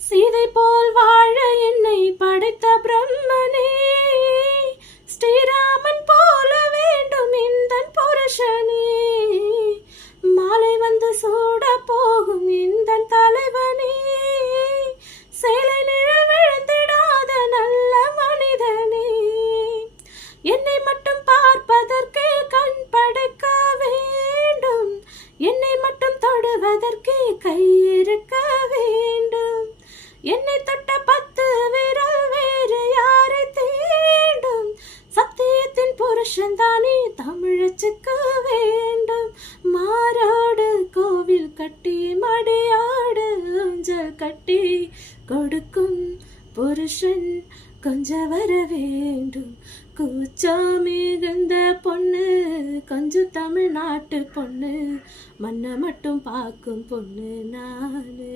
சீதை போல் வாழ என்னை படைத்த பிரம்மனே, ஸ்ரீராமன் போல வேண்டும் இந்தன் புருஷனே, மாலை வந்து சூட போகும் இந்தன் தலைவனே, சேலை நிழல் விழுந்திடாத நல்ல மனிதனே, என்னை மட்டும் பார்ப்பதற்கு கண் படைக்க வேண்டும், என்னை மட்டும் தொடுவதற்கு கை இருக்க வேண்டும், என்னை தொட்ட 10 விரல் வேறு யாரை தீண்டும், சத்தியத்தின் புருஷன் தானே தமிழச்சுக்க வேண்டும், மாறாடு கோவில் கட்டி மடியாடு ஊஞ்சல் கட்டி கொடுக்கும் புருஷன் கொஞ்சம் வர வேண்டும், கூச்சம் மிகுந்த பொண்ணு கொஞ்சம் தமிழ்நாட்டு பொண்ணு, மண்ணை மட்டும் பார்க்கும் பொண்ணு நானு.